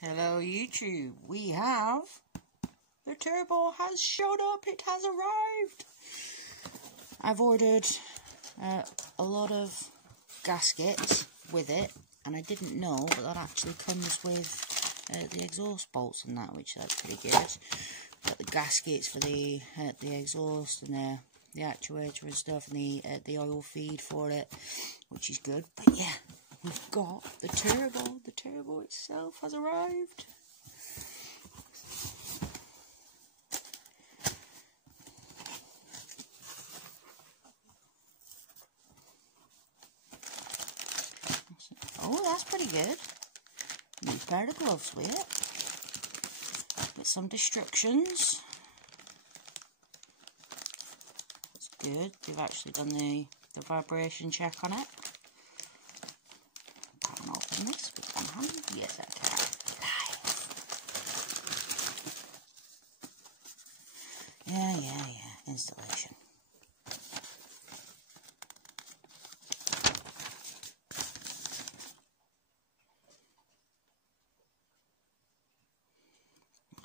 Hello YouTube, we have, the turbo has showed up, it has arrived. I've ordered a lot of gaskets with it, and I didn't know, but that actually comes with the exhaust bolts and that, which that's pretty good. Got the gaskets for the exhaust and the actuator and stuff, and the oil feed for it, which is good. But yeah, we've got the turbo. The turbo itself has arrived. Oh, that's pretty good. New pair of gloves with it. With some destructions. That's good. They've actually done the vibration check on it. Can't open this with one hand. Yes, I can. Nice. Yeah. Installation.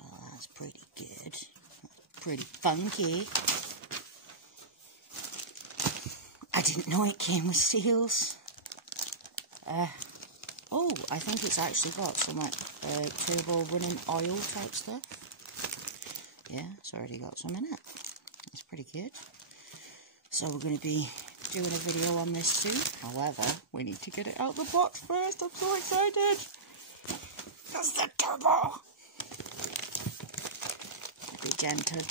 Well, that's pretty good. That's pretty funky. I didn't know it came with seals. Oh, I think it's actually got some like turbo running oil type stuff. Yeah, it's already got some in it. That's pretty good. So we're going to be doing a video on this soon. However, we need to get it out of the box first. I'm so excited. That's the turbo. Be gentle.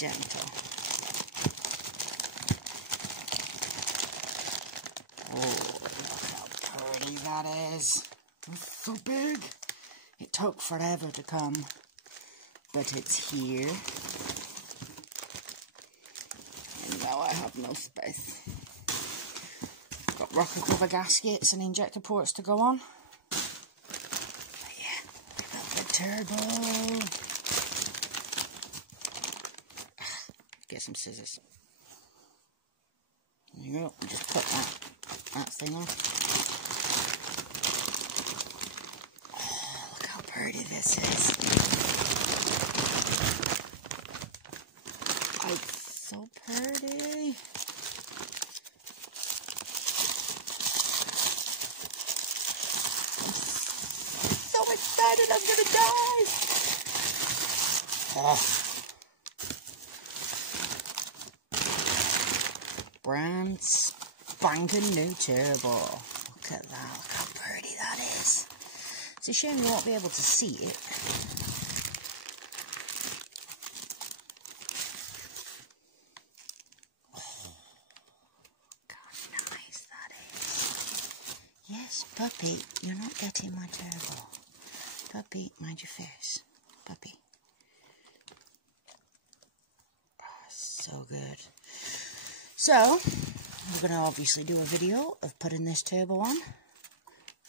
Oh, look how pretty that is. It's so big. It took forever to come, but it's here. And now I have no space. Got rocker cover gaskets and injector ports to go on. But yeah, we got the turbo. Get some scissors. There you go. Just put that thing on. Oh, look how pretty this is. Oh, it's so pretty. I'm so excited, I'm gonna die. Oh. Brand spanking new turbo. Look at that, look how pretty that is. It's a shame you won't be able to see it. Oh, look how nice that is. Yes, puppy, you're not getting my turbo. Puppy, mind your face. Puppy. Oh, so good. So, we're going to obviously do a video of putting this turbo on,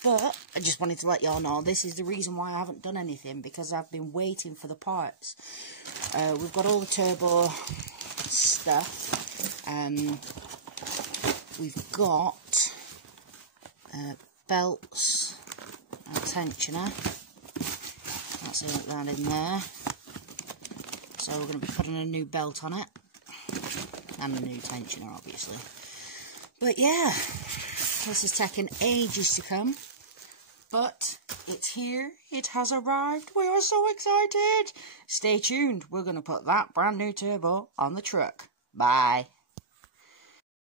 but I just wanted to let y'all know this is the reason why I haven't done anything, because I've been waiting for the parts. We've got all the turbo stuff. We've got belts and tensioner. That's it down in there. So we're going to be putting a new belt on it. And a new tensioner, obviously. But yeah, this is taking ages to come. But it's here. It has arrived. We are so excited. Stay tuned. We're going to put that brand new turbo on the truck. Bye.